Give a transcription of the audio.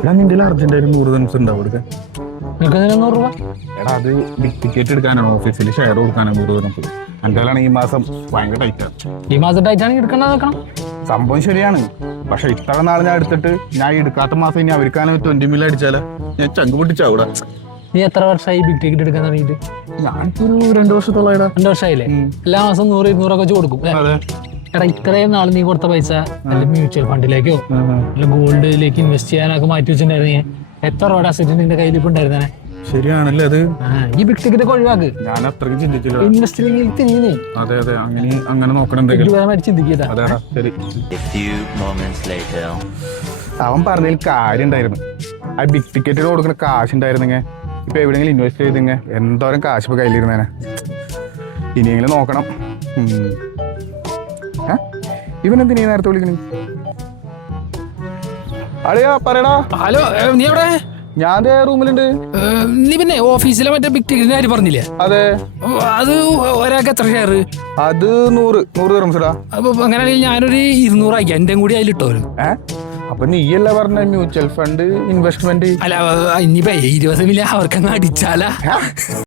എടാ നിന്റെ അർജന്റായിട്ട് 100 തംസ് ഉണ്ടാവും എടുക്കാൻ. നിങ്ങൾക്ക് 100 രൂപ? എടാ അത് ടിക്കറ്റ് എടുക്കാനാണ്, ഓഫീസിൽ ഷെയർ കൊടുക്കാനാണ് 100 തംസ്. എൻ്റെ ഈ മാസം ഭയങ്കര ടൈറ്റാണ്. ഈ മാസത്തായിട്ടാണ് എടുക്കേണ്ടത് നോക്കണം. സംഭവം ശരിയാണ്, പക്ഷെ ഇത്ര നാൾ ഞാൻ എടുത്തിട്ട് ഞാൻ എടുക്കാത്ത മാസം ഇനി അവർക്കാണ് 20 മില്യൺ അടിച്ചാലോ, ഞാൻ ചങ്ക് പൊട്ടിച്ചാവൂടാ. നീ എത്ര വർഷമായി ബിഗ് ടിക്കറ്റ് എടുക്കാൻ തുടങ്ങിയിട്ട്? ഞാനിപ്പോ ഒരു 2 വർഷത്തോളായിടാ. 2 വർഷമായില്ലേ? എല്ലാ മാസം 100 200 ഒക്കെ വെച്ച് കൊടുക്കും. എടാ ഇത്രയും നാൾ നീ കൊടുത്ത പൈസ അല്ല മ്യൂച്വൽ ഫണ്ടിലേക്കോ അല്ല ഗോൾഡിലേക്ക് ഇൻവെസ്റ്റ് ചെയ്യാനൊക്കെ മാറ്റി വെച്ചിട്ടുണ്ടായിരുന്നേ, എത്ര രൂപ അസറ്റ് നിന്റെ കയ്യിൽ ഇപ്പൊ ഉണ്ടായിരുന്നേ? ശരിയാണല്ലേ അത്. ഈ ബിഗ് ടിക്കറ്റ് ഒഴിവാക്ക്. ഞാൻ അത്രയ്ക്ക് ചിന്തിച്ചില്ല. ഇൻവെസ്റ്റിംഗ് തിരിഞ്ഞേ. അതെ അതെ, അങ്ങനെ നോക്കണം. ചിന്തിക്കട്ടാ. അതെടാ ശരി. അവൻ പറഞ്ഞതിൽ കാര്യം ഉണ്ടായിരുന്നു. ആ ബിഗ് ടിക്കറ്റിന് കൊടുക്കുന്ന കാശ് ഉണ്ടായിരുന്നെങ്കിൽ ഇപ്പൊ എവിടെയെങ്കിലും ഇൻവെസ്റ്റ് ചെയ്തെങ്കിൽ എന്തോരം കാശ് ഇപ്പൊ കയ്യിലിരുന്നേനെ. ഇനിയെങ്കിലും നോക്കണം. ഇവനെന്തിനാ നേരത്തെ വിളിക്കണേ? അളിയാ പറയടാ. ഹലോ, നീ എവിടെ? ഞാൻ റൂമിലുണ്ട്. നീ പിന്നെ ഓഫീസിലെ മറ്റേ ബിഗ് ടിക്കറ്റിന്റെ കാര്യം പറഞ്ഞില്ലേ? അതെ. അത് ഒരാൾക്ക് എത്ര ഷെയർ? അത് 100 ദിർഹംസ്. അപ്പൊ അങ്ങനെയാണെങ്കിൽ ഞാനൊരു 200 ആക്കി എന്റെ കൂടി അതിലിട്ടോ. അപ്പൊ നീയല്ല പറഞ്ഞ മ്യൂച്വൽ ഫണ്ട് ഇൻവെസ്റ്റ്മെന്റ്? അല്ല ഇനിയിപ്പോ 20 മില്യൺ അവർക്കങ്ങ് അടിച്ചാലാ.